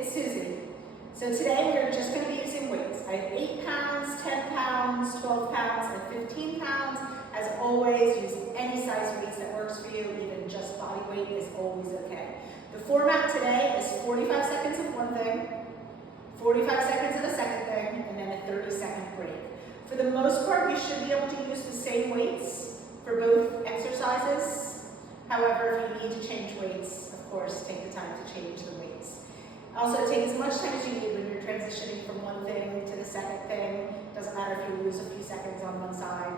it's Susie. So today we're just going to be using weights. I have 8 pounds, 10 pounds, 12 pounds, and 15 pounds. As always, use any size weights that works for you, even just body weight is always okay. The format today is 45 seconds of one thing, 45 seconds of a second thing, and then a 30-second break. For the most part, you should be able to use the same weights for both exercises. However, if you need to change weights, of course, take the time to change the weights. Also, take as much time as you need when you're transitioning from one thing to the second thing. Doesn't matter if you lose a few seconds on one side,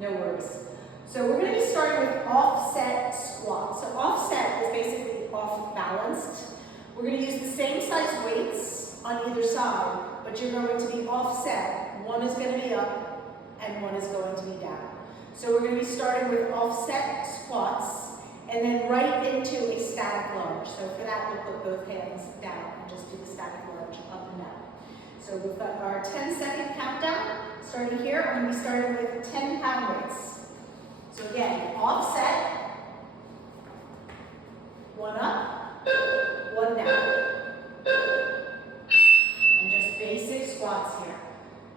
no worries. So we're going to be starting with offset squats. So offset is basically off balanced. We're going to use the same size weights on either side, but you're going to be offset. One is going to be up and one is going to be down. So we're going to be starting with offset squats and then right into a static lunge. So for that, we'll put both hands down and just do the static lunge up and down. So we've got our 10-second countdown. Starting here, I'm going to be starting with 10-pound weights. So again, offset, one up, one down. And just basic squats here.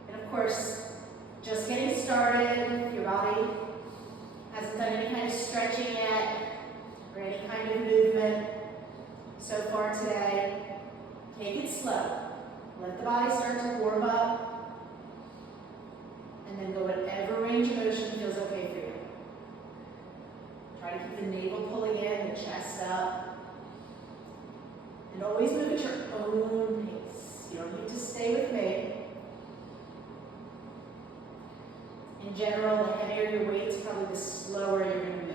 And of course, just getting started, if your body hasn't done any kind of stretching yet, or any kind of movement so far today, take it slow. Let the body start to warm up, and then go whatever range of motion feels okay for you. Try to keep the navel pulling in, the chest up, and always move at your own pace. You don't need to stay with me. In general, the heavier your weights, probably the slower you're going to move.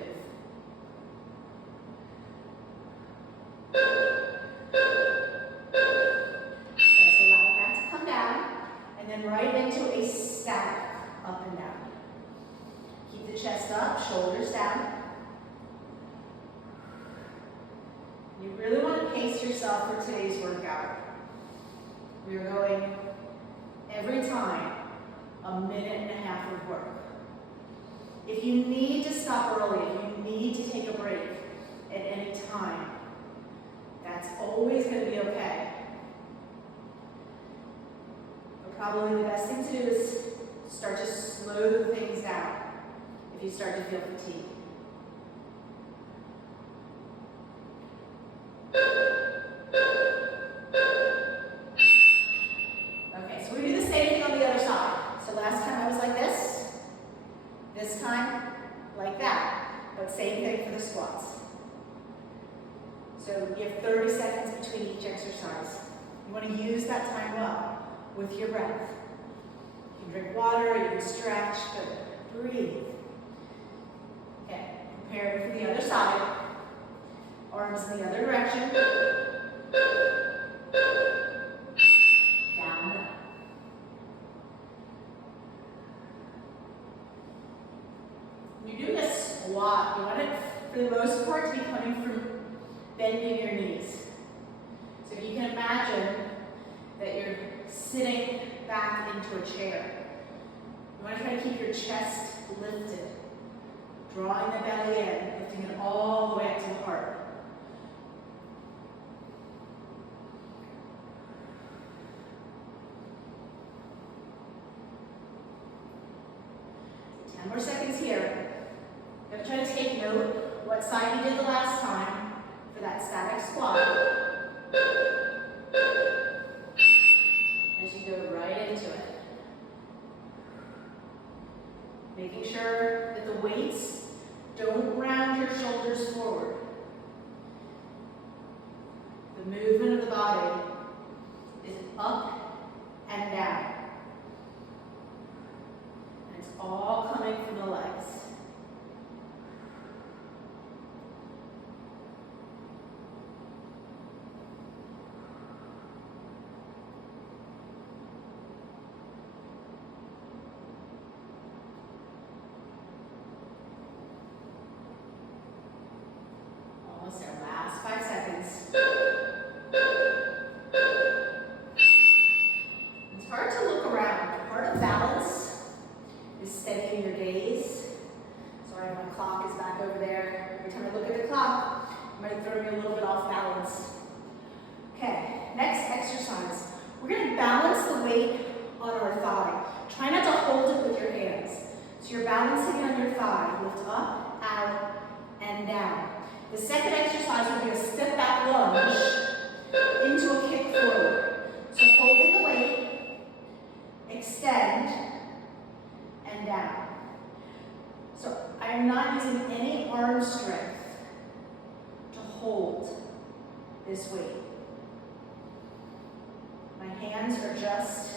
And right into a static up and down. Keep the chest up, shoulders down. You really want to pace yourself for today's workout. We are going every time a minute and a half of work. If you need to stop early, if you need to take a break at any time, that's always going to be okay. Probably the best thing to do is start to slow things down if you start to feel fatigue. Okay, so we do the same thing on the other side. So last time I was like this time like that, but same thing for the squats. So you have 30 seconds between each exercise. You want to use that time well. With your breath. You can drink water, you can stretch, but breathe. Okay, preparing for the other side. Arms in the other direction. Down and up. When you're doing a squat, you want it, for the most part, to be coming from bending your knees. So if you can imagine that you're sitting back into a chair. You want to try to keep your chest lifted, drawing the belly in, lifting it all the way up to the heart. So 10 more seconds here. You're going to try to take note what side you did the last time for that static squat. As you go right into it. Making sure that the weights don't round your shoulders forward. The movement of the body is up and down. And it's all coming from the legs. and down. The second exercise will be a step back lunge into a kick forward. So holding the weight, extend, and down. So I am not using any arm strength to hold this weight. My hands are just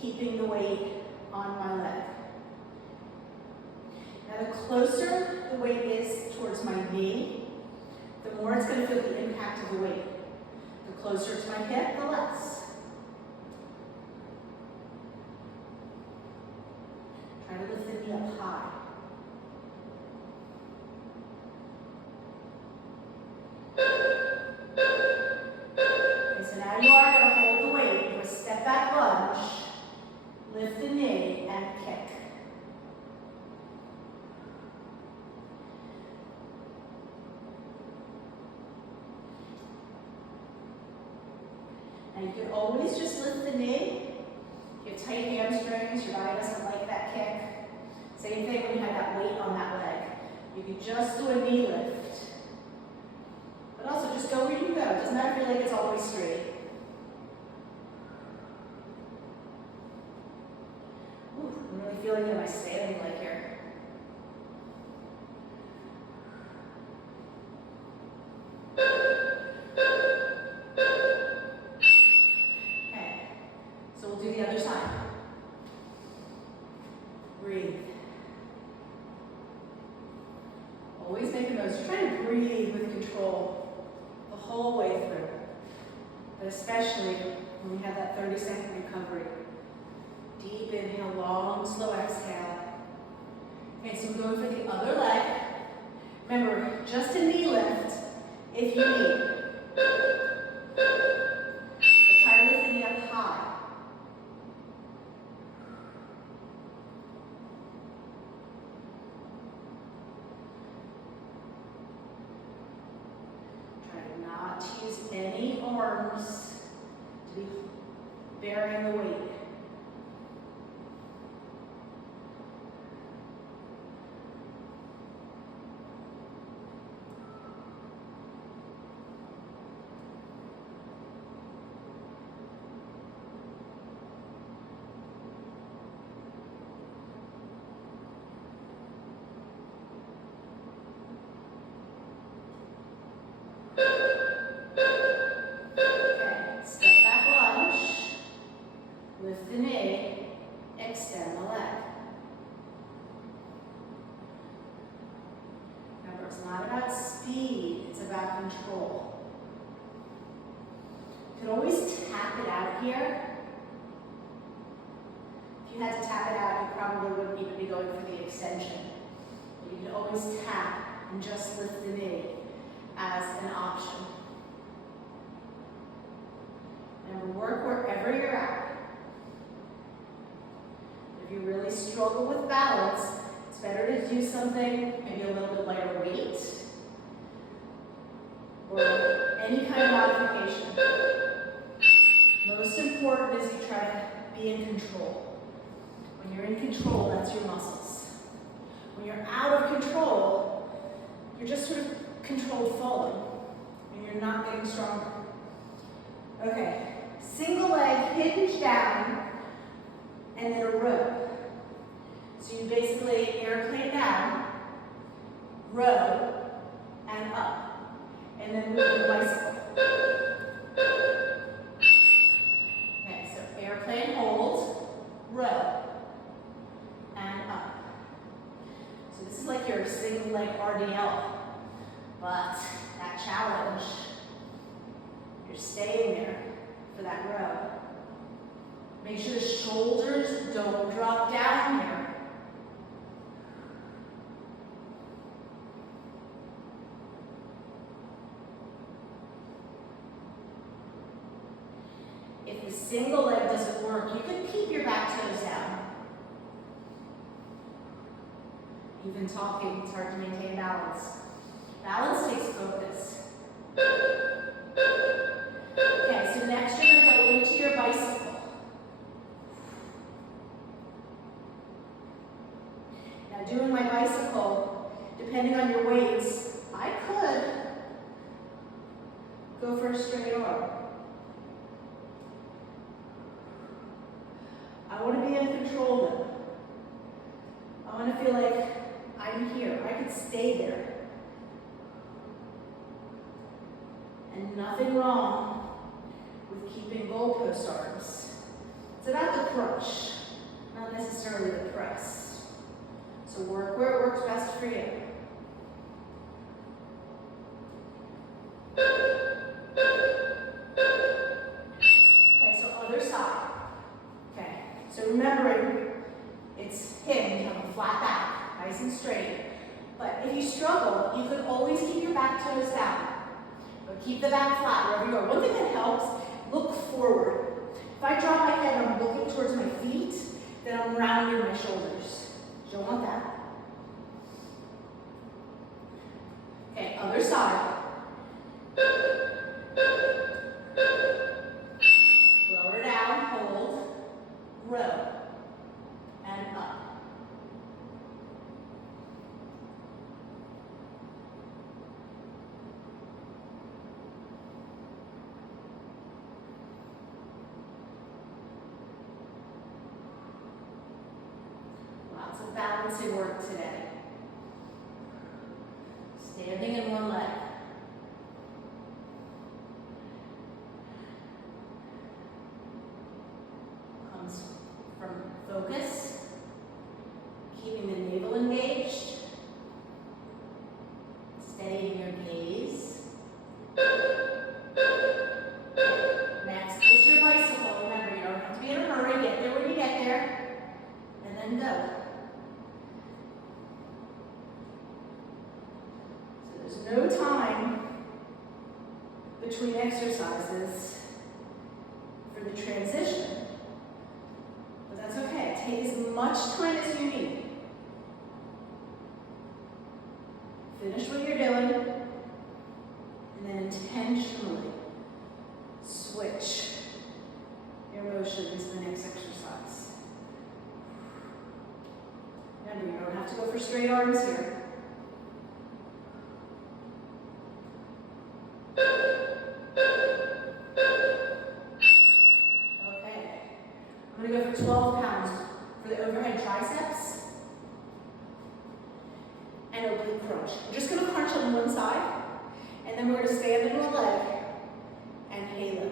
keeping the weight on my leg. Now the closer the weight is towards my knee, the more it's going to feel the impact of the weight. The closer to my hip, the less. Try to lift the knee up high. Okay, so now you are going to hold the weight, do a step back lunge, lift the knee, and kick. Now you can always just lift the knee. If you have tight hamstrings, your body doesn't like that kick. Same thing when you have that weight on that leg. You can just do a knee lift. But also just go where you go. It doesn't matter if your leg is all the way straight. Ooh, I'm really feeling it in my standing leg here. Do the other side. Breathe. Always make the most. You're trying to breathe with control the whole way through. But especially when we have that 30-second recovery. Deep inhale, long, slow exhale. Okay, so we're going for the other leg. Remember, just a knee lift if you need. But try to lift the knee up high. Not to use any arms to be bearing the weight. Lift the knee, extend the leg. Remember, it's not about speed, it's about control. You can always tap it out here. If you had to tap it out, you probably wouldn't even be going for the extension. But you can always tap and just lift the knee as an option. Remember, work wherever you're at. If you really struggle with balance, it's better to do something maybe a little bit lighter weight or any kind of modification. Most important is you try to be in control. When you're in control, that's your muscles. When you're out of control, you're just sort of controlled falling and you're not getting stronger. Okay, single leg, hinge down, and then a row. So you basically airplane down, row, and up. And then move the bicycle. Okay, so airplane, hold, row, and up. So this is like your single leg RDL. But that challenge, you're staying there for that row. Make sure the shoulders don't drop down here. If the single leg doesn't work, you can keep your back toes down. Even talking, it's hard to maintain balance. Balance takes focus. Okay, so next you're going to go into your bicycle. Now doing my bicycle, control them. I want to feel like I'm here. I could stay there. And nothing wrong with keeping goalpost arms. It's about the crunch, not necessarily the press. So work where it works best for you. Okay, so other side. Okay, so remembering it's hinged on a flat back, nice and straight. But if you struggle, you could always keep your back toes down. But keep the back flat wherever you are. One thing that helps, look forward. If I drop my head and I'm looking towards my feet, then I'm rounding my shoulders. You don't want that. Okay, other side. Lower down, hold, row, and up. Lots of balancing work today. Standing in one leg. Comes from focus, keeping the navel engaged, steadying your gaze. Next is your bicycle. Remember, you don't have to be in a hurry. Get there when you get there, and then go. No time between exercises for the transition, but that's okay. Take as much time as you need. Finish what you're doing, and then intentionally switch your motion into the next exercise. Remember, you don't have to go for straight arms here. I'm going to go for 12 pounds for the overhead triceps and oblique crunch. I'm just going to crunch on one side, and then we're going to stand in one leg and halo.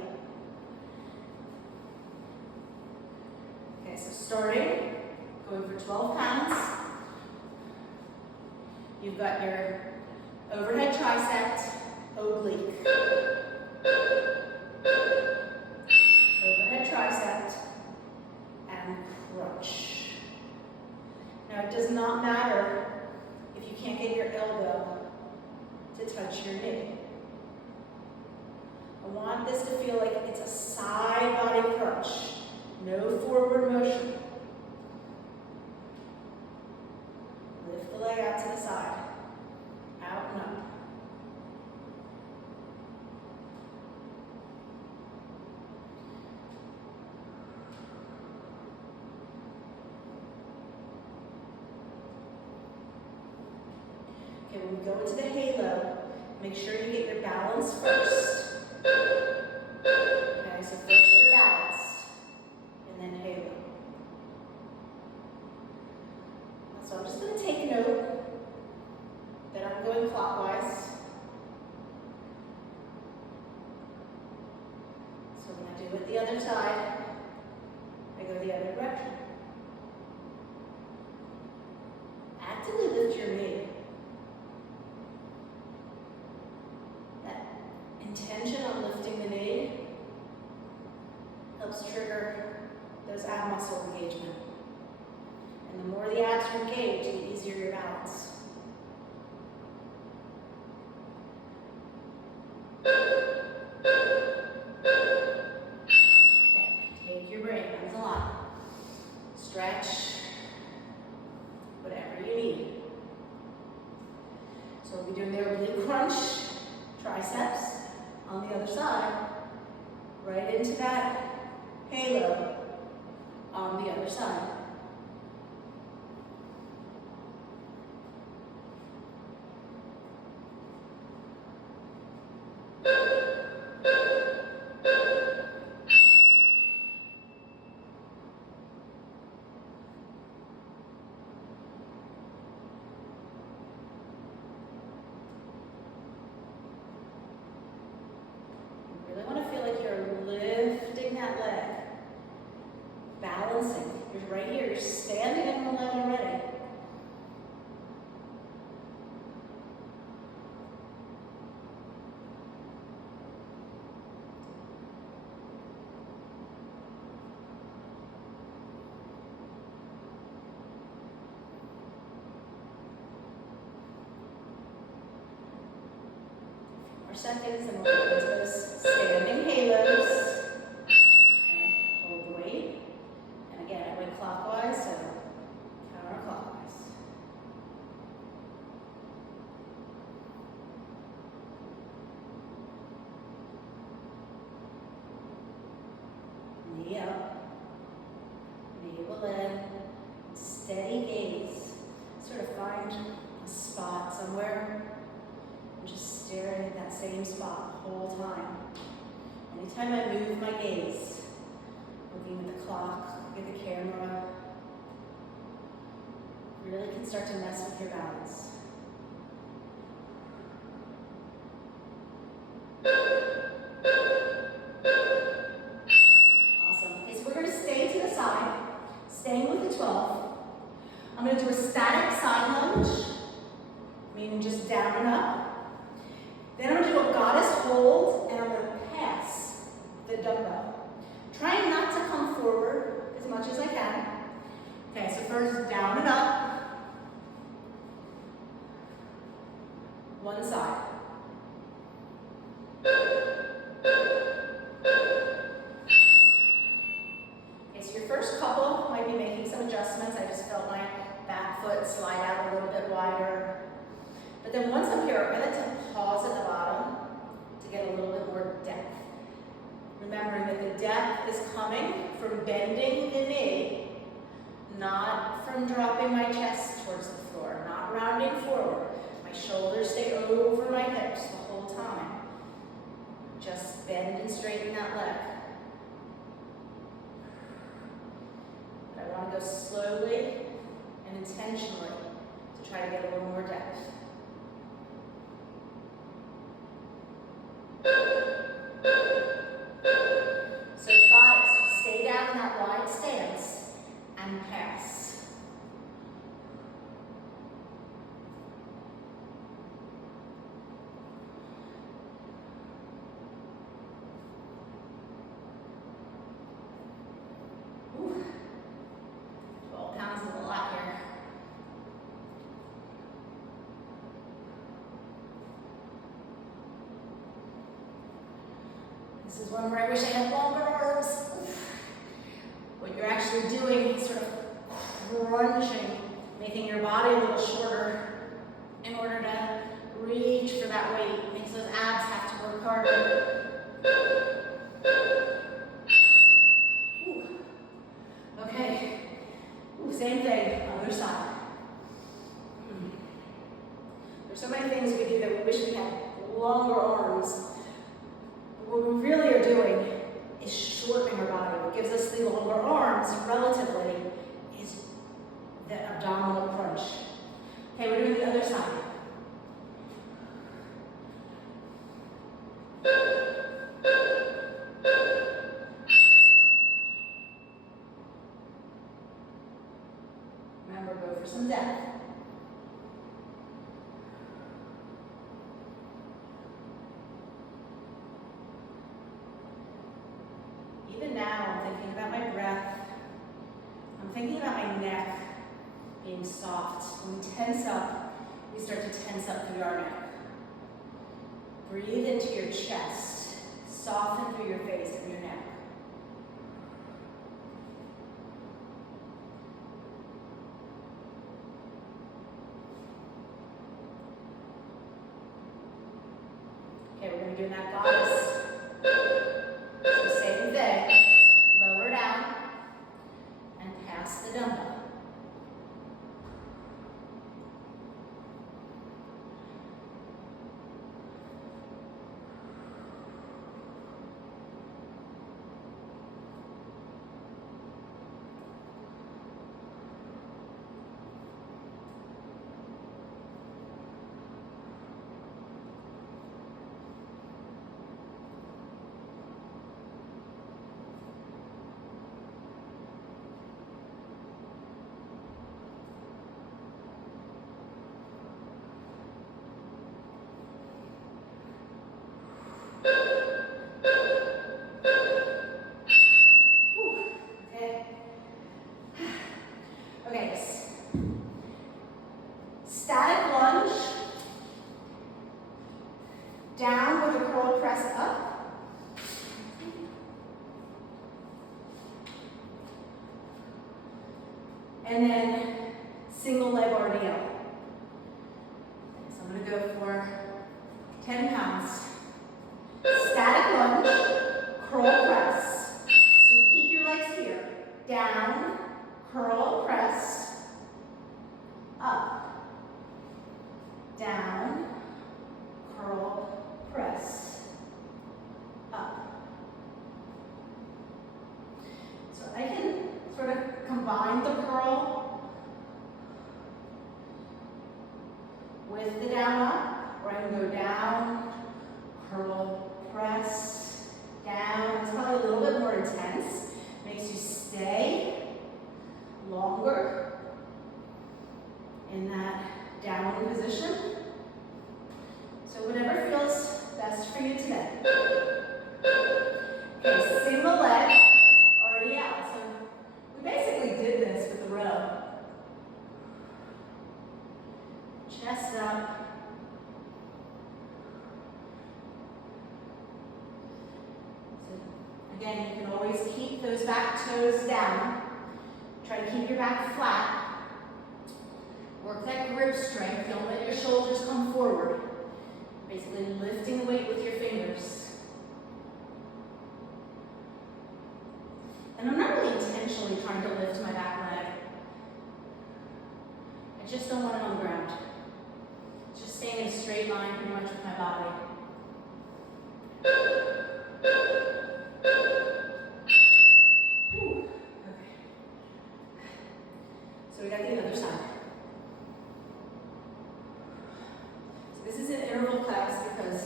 Okay, so starting, going for 12 pounds. You've got your overhead tricep, oblique. Overhead tricep. And crunch. Now it does not matter if you can't get your elbow to touch your knee. I want this to feel like it's a side body crunch, no forward motion. Lift the leg out to the side, out and up. Okay, when we go into the halo, make sure you get your balance first. Okay, so first you're balanced, and then halo. So I'm just going to take note that I'm going clockwise. So when I do it the other side, I go the other direction. Actively lift your knee. Intention on lifting the knee helps trigger those ab muscle engagement. And the more the abs are engaged, the easier your balance. Okay, take your break. That's a lot. Stretch, whatever you need. So we'll be doing the oblique crunch, triceps. On the other side, right into that halo on the other side. right here. You're standing in 11 already. Seconds, and we'll get into those standing halos. And hold the weight. And again, I went clockwise to counterclockwise. Knee up. Navel in. Steady gaze. Sort of find a spot somewhere. Just staring at that same spot the whole time. Anytime I move my gaze, looking at the clock, look at the camera, really can start to mess with your balance. Awesome. Okay, so we're going to stay to the side, staying with the 12. I'm going to do a static side lunge, meaning just down and up. Then I'm going to do a goddess hold, and I'm going to pass the dumbbell. Trying not to come forward as much as I can. Okay, so first down and up. One side. Okay, so your first couple might be making some adjustments. I just felt my back foot slide out a little bit wider. But then once I'm here, I like to pause at the bottom to get a little bit more depth. Remembering that the depth is coming from bending the knee, not from dropping my chest towards the floor, not rounding forward. My shoulders stay over my hips the whole time. Just bend and straighten that leg. But I want to go slowly and intentionally to try to get a little more depth. So goddess, stay down in that wide stance and pass. Ooh. 12 pounds is a lot here. This is one where I wish I had longer arms. What you're actually doing is sort of crunching, making your body a little shorter in order to reach for that weight. Makes those abs have to work harder. Ooh. Okay. Ooh, same thing, other side. There's so many things we do that we wish we had longer arms. What we really are doing is shortening our body. What gives us the longer arms, relatively, is the abdominal crunch. Okay, we're doing the other side. Remember, go for some depth. Even now, I'm thinking about my breath. I'm thinking about my neck being soft. When we tense up, we start to tense up through our neck. Breathe into your chest. Soften through your face and your neck. Okay, we're going to do that goddess. So same thing. Lower down and pass the dumbbell. press up. And then single leg RDL. So I'm going to go for 10 pounds. Static lunge, curl press. So you keep your legs here. Down, curl press, up, down, curl press, up. So I can sort of combine the curl with the down up, or I can go down, curl, press, down. It's probably a little bit more intense. Makes you stay longer in that down position. So whatever feels best for you today. Okay, single leg, already out. So we basically did this with the row. Chest up. Again, you can always keep those back toes down. Try to keep your back flat. Work that grip strength. Don't let your shoulders come forward. Basically lifting the weight with your fingers. And I'm not really intentionally trying to lift my back leg. I just don't want it on the ground. It's just staying in a straight line pretty much with my body. We got the other side. So this is an interval class because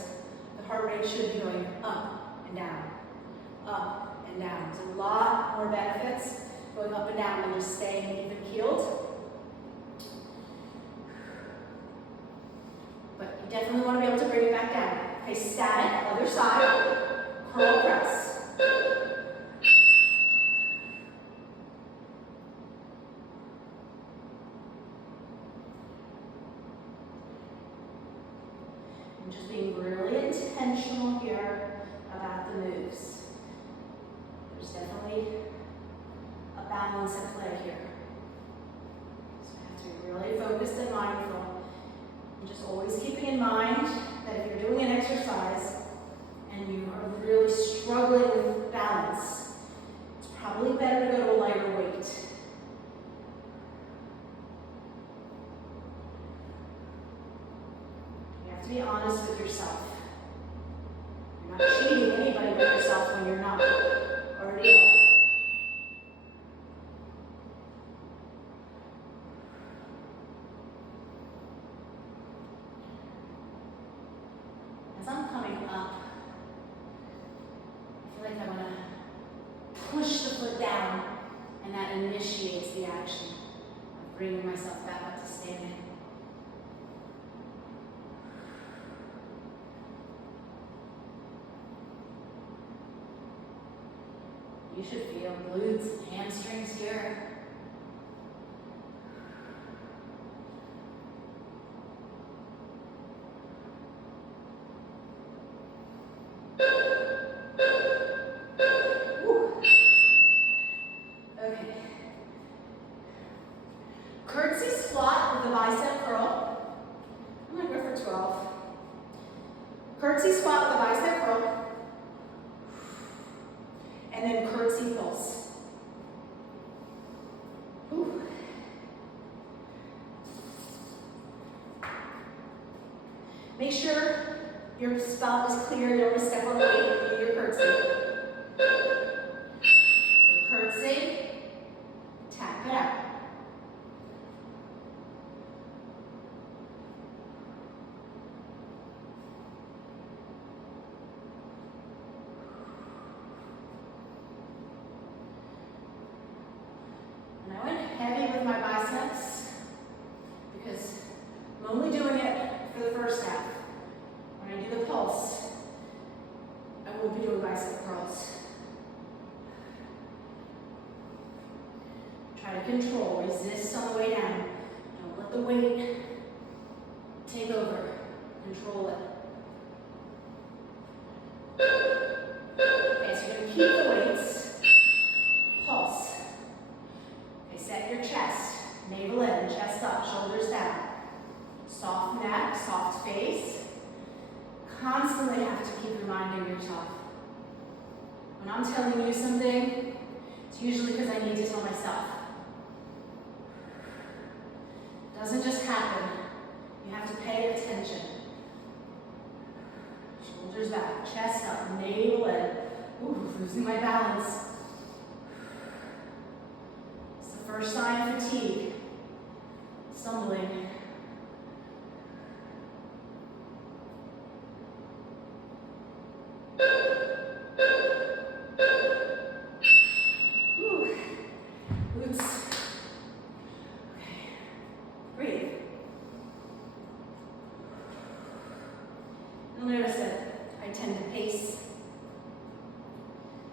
the heart rate should be going up and down, up and down. There's a lot more benefits going up and down than just staying even keeled. But you definitely want to be able to bring it back down. Okay, static, other side, curl press. Just being really intentional here about the moves. There's definitely a balance at play here. So I have to be really focused and mindful. And just always keeping in mind that if you're doing an exercise and you are really struggling with balance, it's probably better to go to a lighter weight. Be honest with yourself. You're not cheating anybody but yourself when you're not already up. As I'm coming up, I feel like I want to push the foot down, and that initiates the action of bringing myself back up to standing. You should feel glutes and hamstrings here. Woo. Okay. Curtsy squat with the bicep curl. I'm going to go for 12. Curtsy squat with the bicep curl. And then curtsy pulse. Whew. Make sure your spout is clear. You don't want to step on the weight in your curtsy. So curtsy, tap it out. And I went heavy with my biceps because I'm only doing it for the first half. When I do the pulse, I will be doing bicep curls. Try to control, resist on the way down. Don't let the weight take over. Control it. the weights. Pulse. Okay, set your chest. Navel in, chest up, shoulders down. Soft neck, soft face. Constantly have to keep reminding yourself. When I'm telling you something, it's usually because I need to tell myself. It doesn't just happen. You have to pay attention. Shoulders back, chest up, navel in. Ooh, losing my balance. It's the first sign of fatigue. Stumbling. Ooh. Glutes. Okay. Breathe. You'll notice that I tend to pace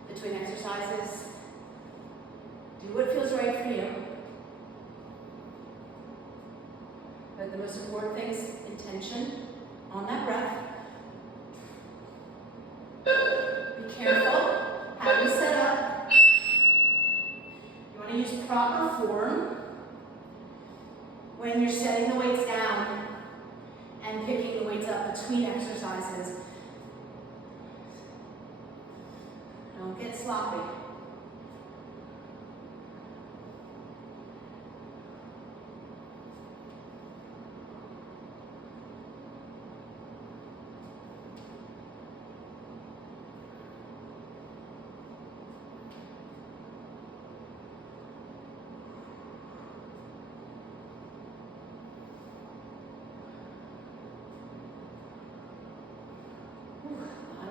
between exercises. Do what feels right for you. But the most important thing is intention on that breath. Be careful how you set up. You want to use proper form when you're setting the weights down and picking the weights up between exercises. Don't get sloppy.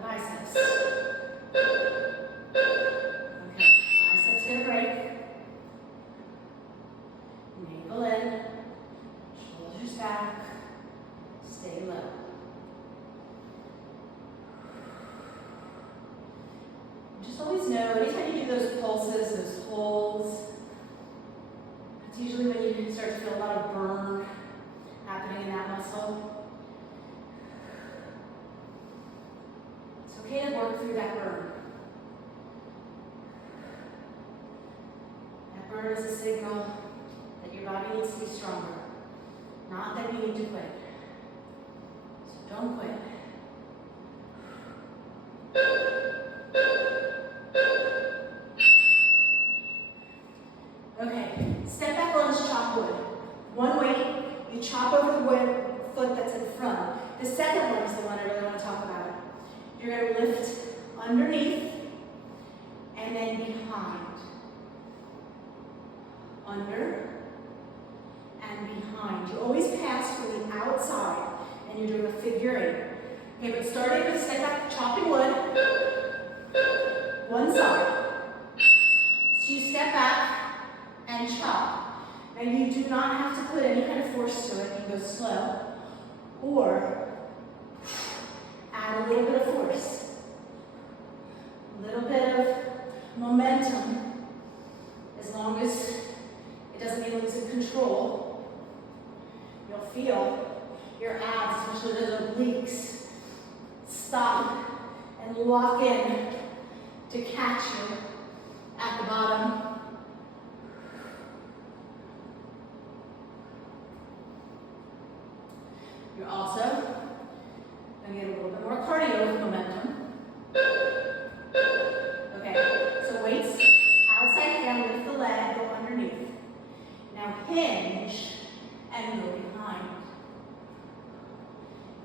Biceps. Okay, biceps get a break. Navel in, shoulders back, stay low. Just always know, anytime you do those pulses, those holds, it's usually when you start to feel a lot of burn happening in that muscle. Okay to work through that burn. That burn is a signal that your body needs to be stronger, not that you need to quit. So don't quit. Okay, step back lunge, chop wood. One weight, you chop over the wood foot that's in front. The second one is the one I really want to talk about. You're going to lift underneath and then behind. Under and behind. You always pass from the outside and you're doing a figure 8. Okay, but starting with step back, chopping wood. One side. So you step back and chop. Now you do not have to put any kind of force to it. You go slow. Or add a little bit of force, a little bit of momentum, as long as it doesn't mean losing control. You'll feel your abs, especially the obliques, stop and lock in to catch you at the bottom. You're also going to get a little bit more cardio with momentum. Okay, so weights outside down, lift the leg, go underneath. Now hinge and go behind.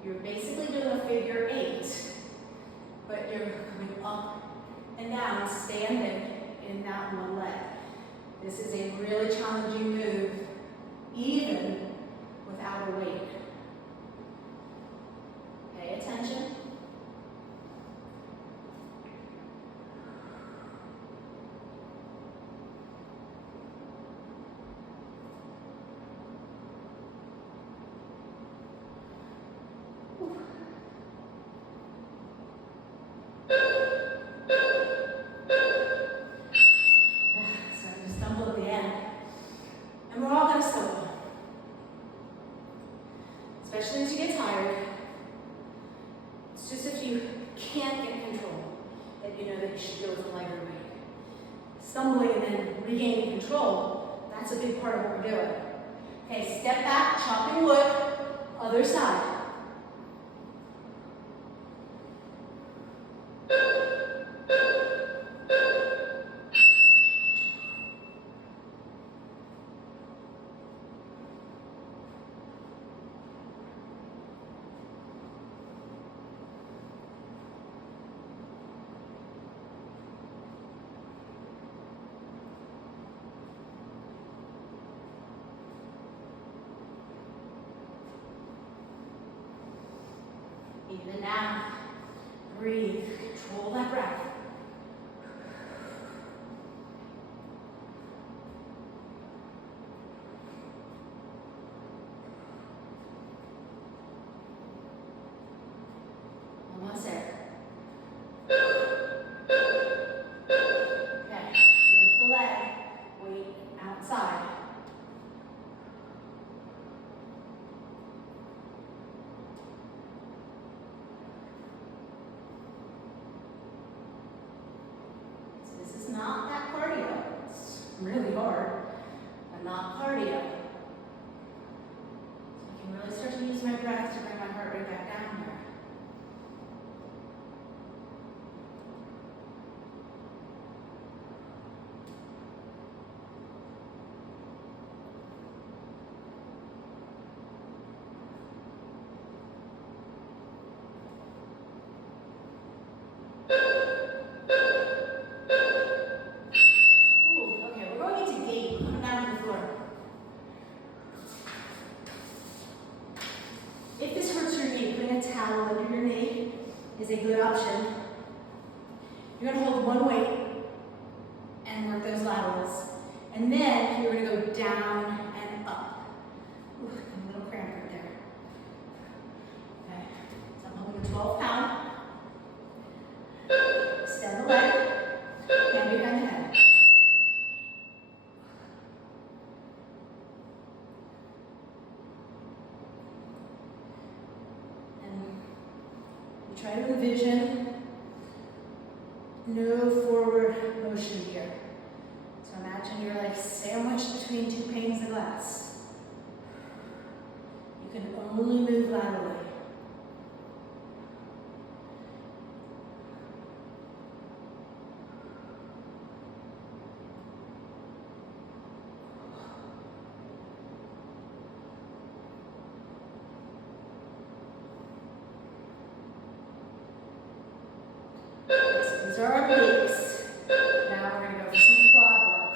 You're basically doing a figure 8, but you're coming up and down, standing in that one leg. This is a really challenging move, even without a weight. Pay attention. Starting to stumble at the end. And we're all going to stumble. Especially as you get tired. It's just if you can't get control, that you know that that you should go with a lighter weight. Stumbling and then regaining control, that's a big part of what we're doing. Okay, step back, chopping wood, other side. Even now, breathe, control that breath. Almost there. Okay, lift the leg, weight outside. Not that cardio. It's really hard, but not cardio. So I can really start to use my breath to bring my heart rate back down here. If this hurts your knee, putting a towel under your knee is a good option. You're going to hold one weight and work those laterals. And then you're going to go down and up. Ooh, a little cramp right there. Okay, so I'm holding a 12-pound. Extend the leg, hand behind the head. Try to envision no forward motion here. So imagine you're like sandwiched between two panes of glass. You can only move laterally. These are our obliques. Now we're going to go for some quad work.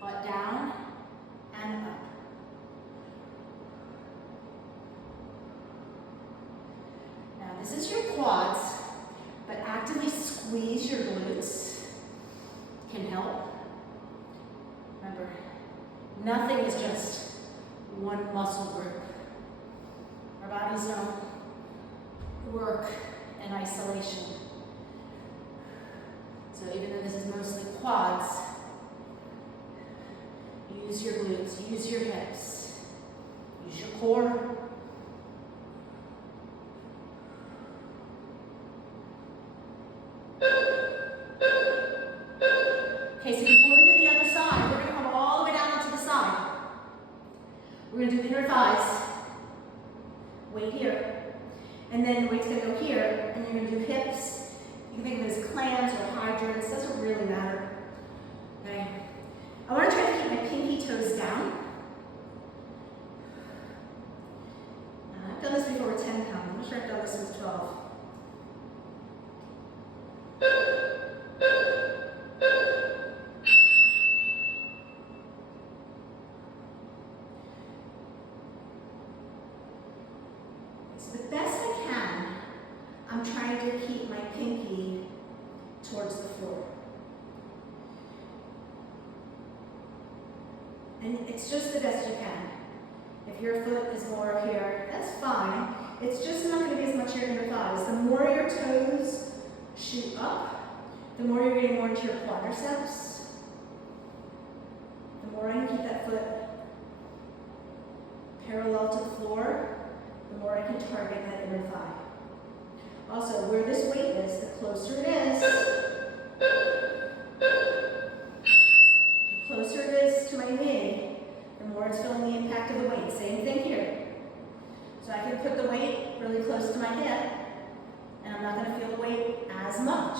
Butt down and up. Now this is your quads, but actively squeeze your glutes can help. Remember, nothing is just one muscle group. Our bodies don't work in isolation. So even though this is mostly quads, use your glutes, use your hips, use your core. Okay, so before we do the other side, we're going to come all the way down onto the side. We're going to do inner thighs. Weight here. And then the weight's going to go here, and you're going to do hips. You can think of it as clams or hydrants, doesn't really matter. Okay. I want to try to keep my pinky toes down. I've done this before with 10 pounds. I'm not sure I've done this with 12. So the best I can, I'm trying to keep my pinky towards the floor. And it's just the best you can. If your foot is more here, that's fine. It's just not going to be as much here in your thighs. The more your toes shoot up, the more you're getting more into your quadriceps. The more I can keep that foot parallel to the floor, the more I can target that inner thigh. Also, where this weight is, the closer it is The closer it is to my knee, the more it's feeling the impact of the weight. Same thing here. So I can put the weight really close to my hip, and I'm not going to feel the weight as much.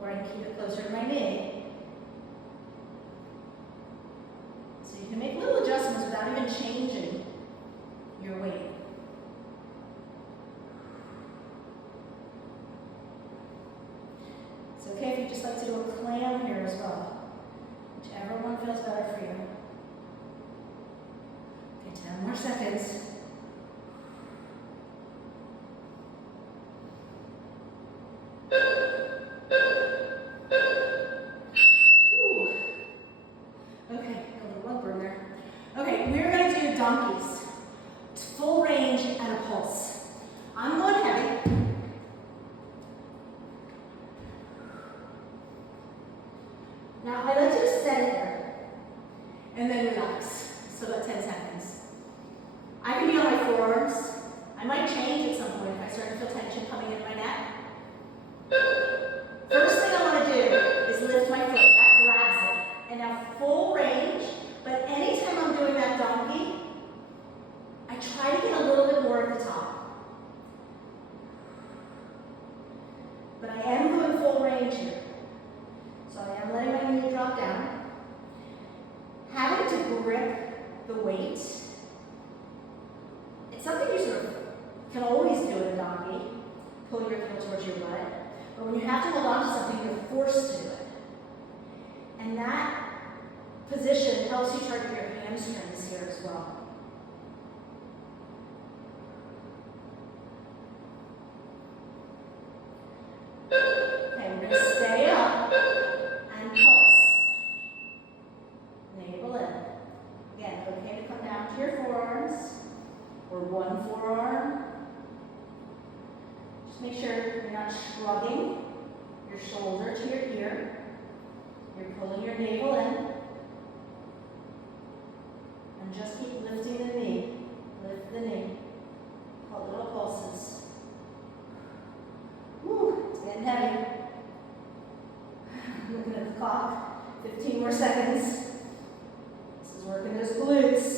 Or I can keep it closer to my knee. So you can make little adjustments without even changing your weight. It's okay if you just like to do a clam here as well. Whichever one feels better for you. Okay, 10 more seconds. Donkeys. It's full range and a pulse. I'm going heavy. Now I like to just set it there and then relax. So about 10 seconds. I can be on my forearms. I might change at some point if I start to feel tension coming into my neck. First thing I want to do is lift my foot. That grabs it. And now full range, but anytime I'm doing that donkey, I try to get a little bit more at the top. But I am going full range here. So I am letting my knee drop down. Having to grip the weight, it's something you sort of can always do in a donkey, pull your heel towards your butt. But when you have to hold on to something, you're forced to do it. And that position helps you target your hamstrings here as well. Okay, we're going to stay up and pulse. Navel in. Again, okay to come down to your forearms or one forearm. Just make sure you're not shrugging your shoulder to your ear. You're pulling your navel in. And just keep lifting the knee. Lift the knee. Pull little pulses. Woo, it's getting heavy. Looking at the clock. 15 more seconds. This is working those glutes.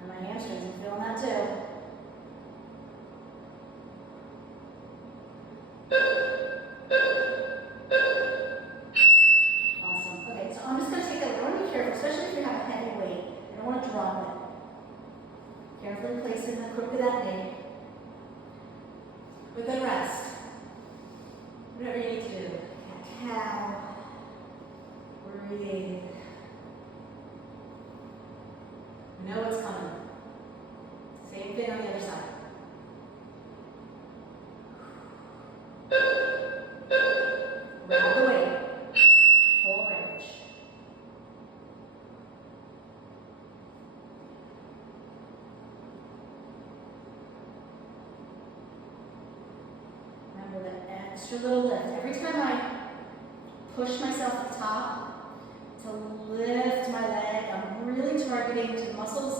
And my hamstrings, I'm feeling that too. Awesome. Okay, so I'm just going to take I want to be careful, especially if you have a heavy weight. I don't want to drop it. Carefully place it in the crook of that knee. We're going to rest. Whatever you need to do. Cat-cow. Breathe. You know what's coming. Same thing on the other side. Round the weight. Full range. Remember that extra little lift. Every time I push myself at the top to lift my leg, I'm really targeting to muscles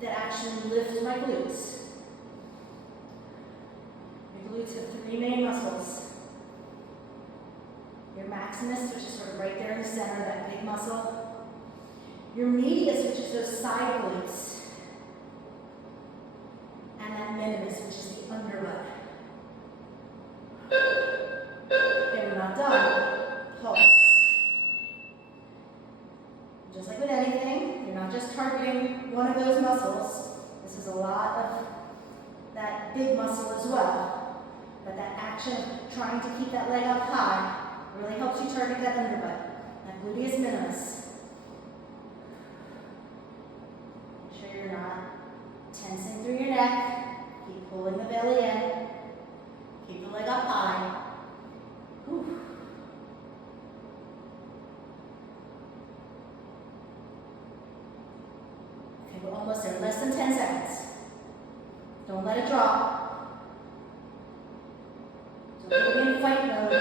that actually lift my glutes. Your glutes have three main muscles. Your maximus, which is sort of right there in the center, that big muscle. Your medius, which is those side glutes. And that minimus, which is the underbutt. Okay, we're not done. Pulse. Just like with anything, you're not just targeting one of those muscles. This is a lot of that big muscle as well. But that action of trying to keep that leg up high really helps you target that underbutt, that gluteus minimus. Make sure you're not tensing through your neck. Keep pulling the belly in. Keep the leg up high. Whew. Okay, we're almost there. Less than 10 seconds. Don't let it drop. Don't get in fight mode.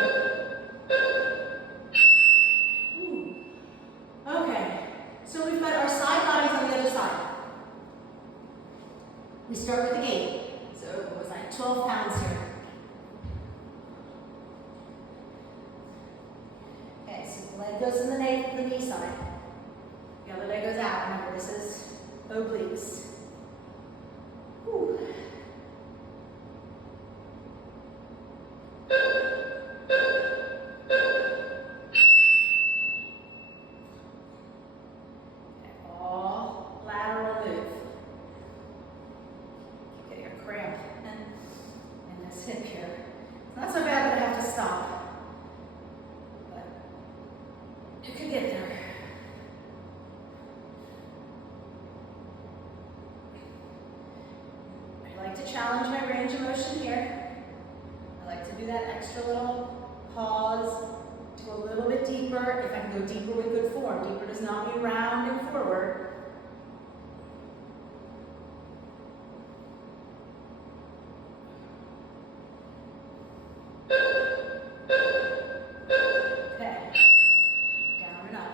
Okay, so we've got our side bodies on the other side. We start with the gate. So it was like 12 pounds here. goes in the knee side. The other leg goes out. Remember, this is obliques. Whew. All lateral move. Keep getting a cramp in this hip here. It's not so bad that I have to stop, but you can get there. I like to challenge my range of motion here. I like to do that extra little pause to go a little bit deeper. If I can go deeper with good form. Deeper does not mean round and forward. Okay, down and up.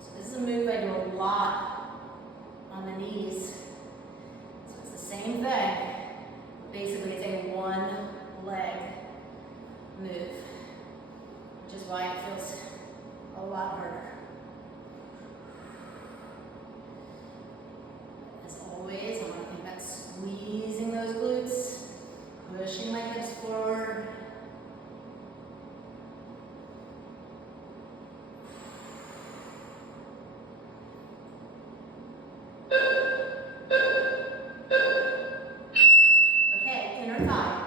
So this is a move I do a lot on the knees. So it's the same thing. Basically, it's a one leg move, which is why it feels a lot harder. As always, I want to think about squeezing those glutes, pushing my hips forward. Okay, inner thigh.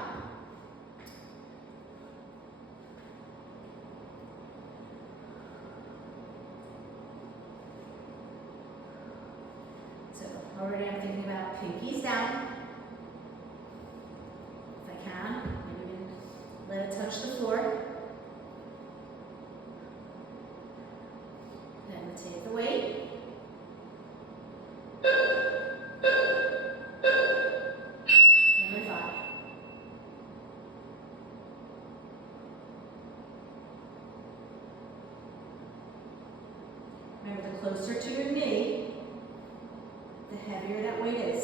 So already I'm thinking about pinkies down. If I can, maybe even let it touch the floor. Then we take the weight. Inner thigh. Remember, the closer to your knee, the heavier that weight is.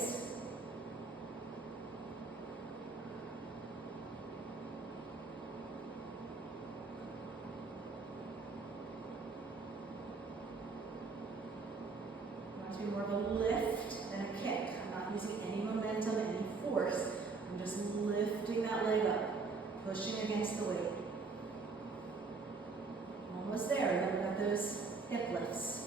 Reminds me more of a lift than a kick. I'm not using any momentum, any force. I'm just lifting that leg up, pushing against the weight. Almost there. Remember about those hip lifts.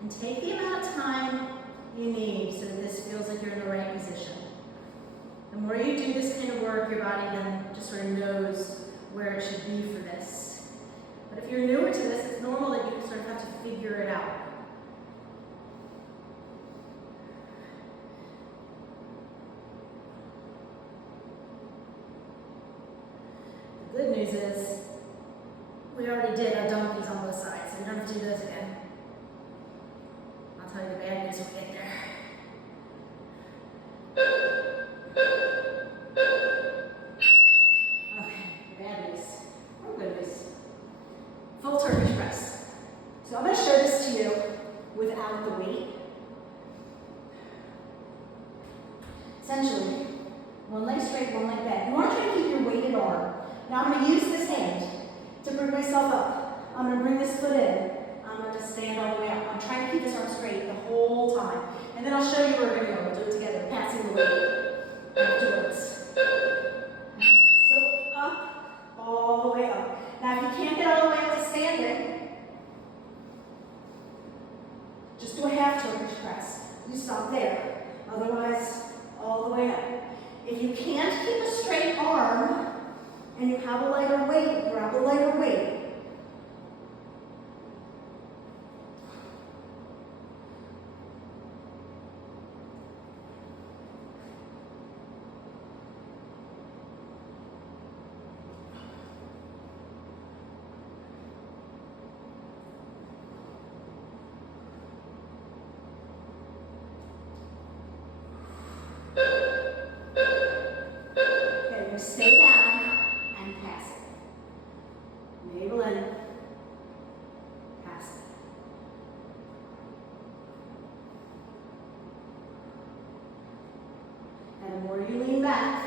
And take the amount of time you need so that this feels like you're in the right position. The more you do this kind of work, your body then just sort of knows where it should be for this. But if you're newer to this, it's normal that you sort of have to figure it out. The good news is we already did our donkeys on both sides, so we don't have to do those again. I'll tell you the bad news when we get there. Okay, bad news. Or good news. Full Turkish press. So I'm going to show this to you without the weight. Essentially, one leg straight, one leg bent. You want to try to keep your weighted arm. Now I'm going to use this hand to bring myself up. I'm going to bring this foot in. I'm going to stand all the way up. I'm trying to keep this arm straight the whole time. And then I'll show you where we're going to go. We'll do it together, passing the weight afterwards. So up, all the way up. Now if you can't get all the way up to standing, just do a half Turkish press. You stop there. Otherwise, all the way up. If you can't keep a straight arm, and you have a lighter weight, grab a lighter weight. Okay, we're going to stay down. more you lean back,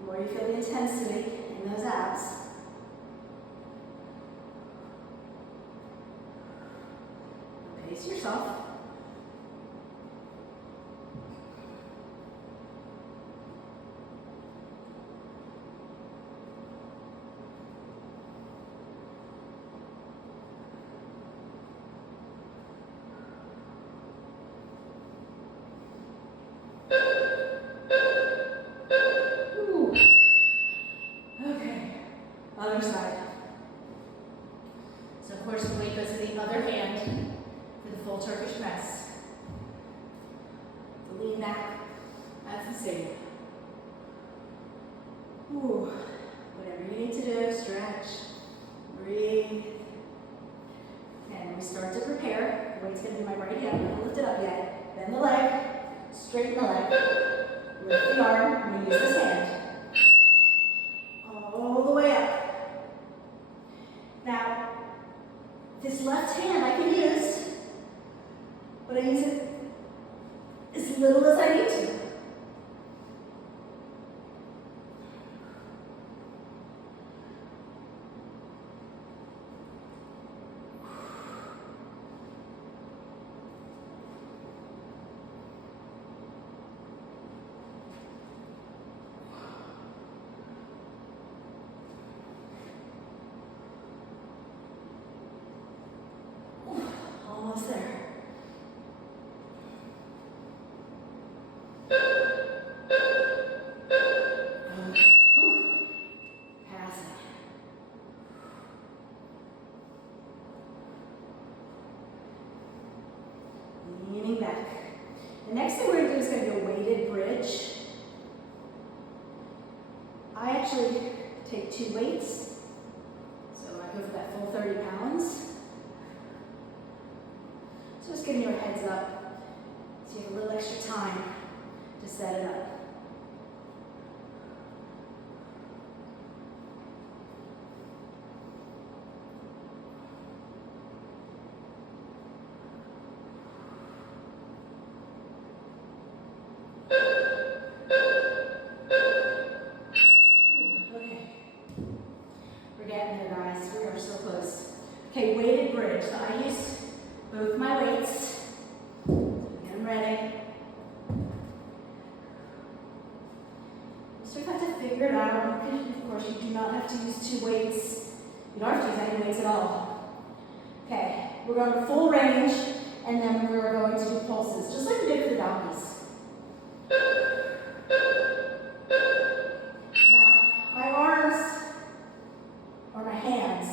the more you feel the intensity in those abs. Pace yourself. Other side. So of course the weight goes in the other hand for the full Turkish press. The lean back, that's the same. Ooh. Whatever you need to do, stretch, breathe. And we start to prepare. The weight's going to be my right hand. I'm not going to lift it up yet. Bend the leg, straighten the leg, lift the arm, I'm going to use this hand. All the way up. Now, this left hand I can use, but I use it as little as I need to. Almost there. Pass it. Leaning back. The next thing we're going to do is going to be a weighted bridge. I actually take 2 weights. So I go for that full 30 pounds. Just getting your heads up so you have a little extra time to set it up. Okay. We're getting there, guys. We are so close. Okay, weighted bridge. So I use both my weights. Get them ready. You sort of have to figure it out. Of course, you do not have to use 2 weights. You don't have to use any weights at all. Okay, we're going to full range, and then we're going to do pulses, just like we did for the donkeys. Now, my arms or my hands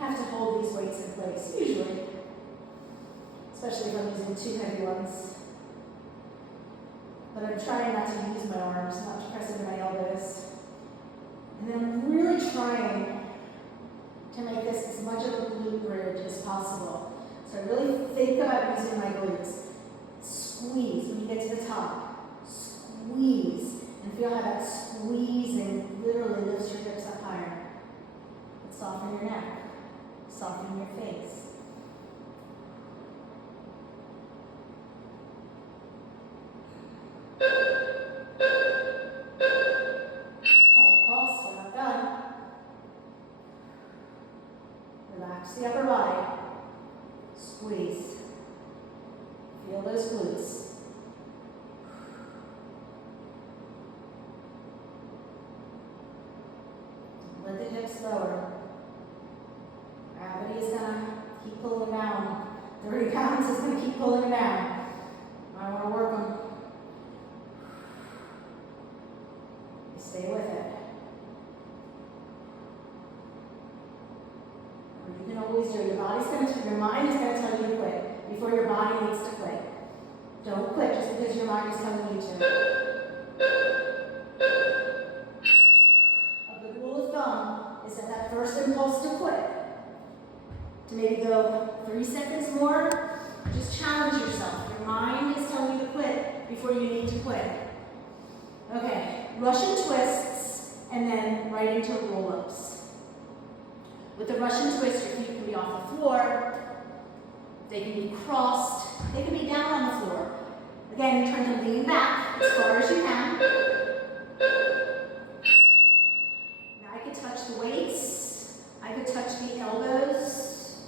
have to hold these weights in place, usually. Especially if I'm using 2 heavy ones. But I'm trying not to use my arms, not to press into my elbows. And then I'm really trying to make this as much of a glute bridge as possible. So I really think about using my glutes. Squeeze when you get to the top. Squeeze. And feel how that squeezing literally lifts your hips up higher. Soften your neck. Soften your face. Relax the upper body. Squeeze. Feel those glutes. Let the hips lower. Gravity is going to keep pulling down. 30 pounds is going to keep pulling down. I want to work them. Stay with it. You can always do it. Your mind is going to tell you to quit before your body needs to quit. Don't quit just because your mind is telling you to. A good rule of thumb is that first impulse to quit, to maybe go 3 seconds more, just challenge yourself. Your mind is telling you to quit before you need to quit. Okay, Russian twists, and then right into roll-ups. With the Russian twist, your feet can be off the floor, they can be crossed, they can be down on the floor. Again, you're trying to lean back as far as you can. Now I could touch the weights. I could touch the elbows.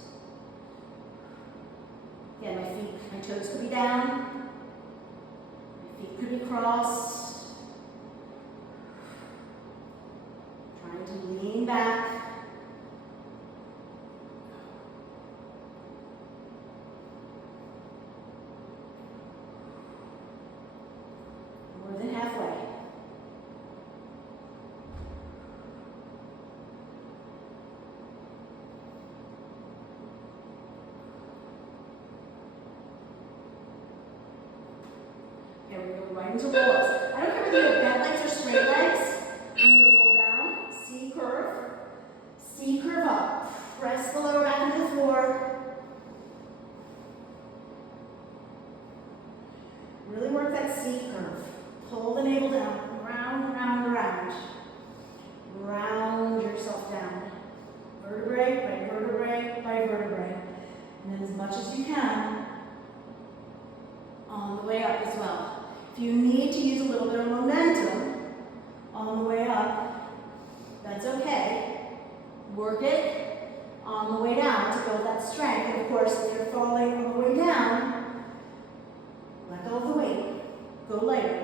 Again, my toes could be down. My feet could be crossed. Trying to lean back. More than halfway. Okay, we're going to go right into roll-ups. I don't care whether you have bent legs or straight legs. When you roll down, C curve up. Press the lower back into the floor. Really work that C curve. Pull the navel down, round, round, round. Round yourself down. Vertebrae by vertebrae by vertebrae. And then as much as you can, on the way up as well. If you need to use a little bit of momentum on the way up, that's okay. Work it on the way down to build that strength. And of course, if you're falling on the way down, let go of the weight. Go lighter.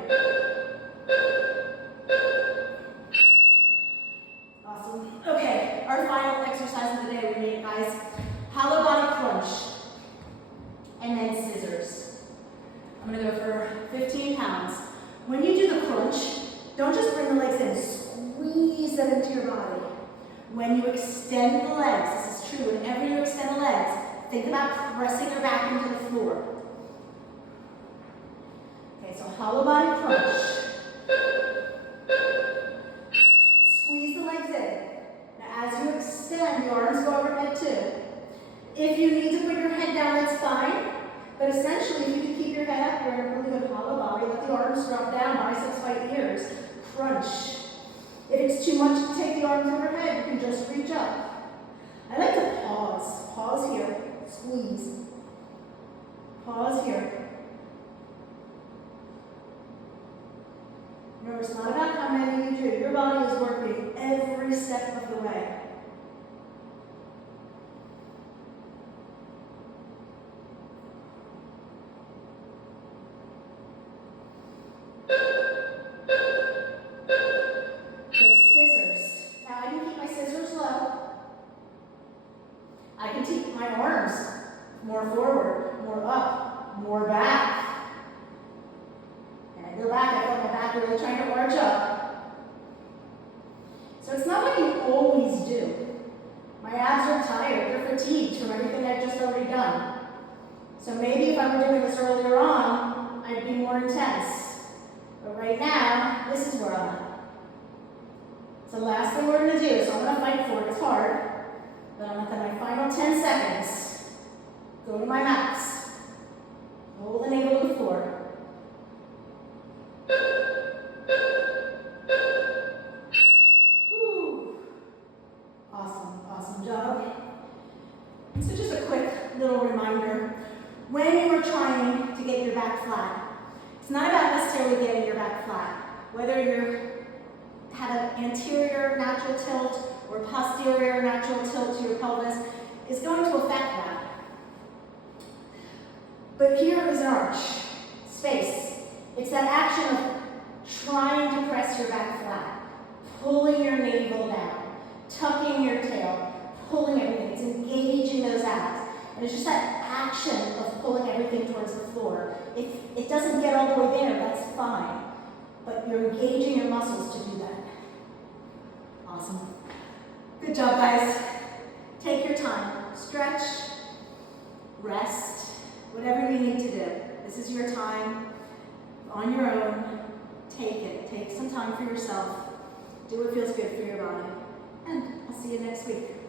Awesome. Okay, our final exercise of the day, we made, guys, hollow body crunch and then scissors. I'm going to go for 15 pounds. When you do the crunch, don't just bring the legs in, squeeze them into your body. When you extend the legs, this is true, whenever you extend the legs, think about pressing your back into the floor. Okay, so hollow body crunch. Squeeze the legs in. Now as you extend, the arms go overhead too. If you need to put your head down, that's fine. But essentially, if you can keep your head up, you're in a really good hollow body. Let the arms drop down, biceps fight ears. Crunch. If it's too much to take the arms overhead, you can just reach up. I like to pause. Pause here. Squeeze. Pause here. Remember, it's not about how many you do. Your body is working every step of the way. My arms more forward, more up, more back. And I go back, I feel my back really trying to arch up. So it's not what you always do. My abs are tired, they're fatigued from everything I've just already done. So maybe if I were doing this earlier on, I'd be more intense. But right now, this is where I'm at. It's the last thing we're going to do, so I'm going to fight for it. It's hard. But I'm at my final 10 seconds. Go to my max. Hold the navel to the floor. Woo. Awesome, awesome job. So just a quick little reminder. When you are trying to get your back flat, it's not about necessarily getting your back flat. Whether you have an anterior natural tilt or posterior natural tilt to your pelvis is going to affect that. But here is an arch, space. It's that action of trying to press your back flat, pulling your navel down, tucking your tail, pulling everything. It's engaging those abs. And it's just that action of pulling everything towards the floor. If it doesn't get all the way there, that's fine. But you're engaging your muscles to do that. Awesome. Good job, guys. Take your time. Stretch, rest, whatever you need to do. This is your time on your own. Take it. Take some time for yourself. Do what feels good for your body. And I'll see you next week.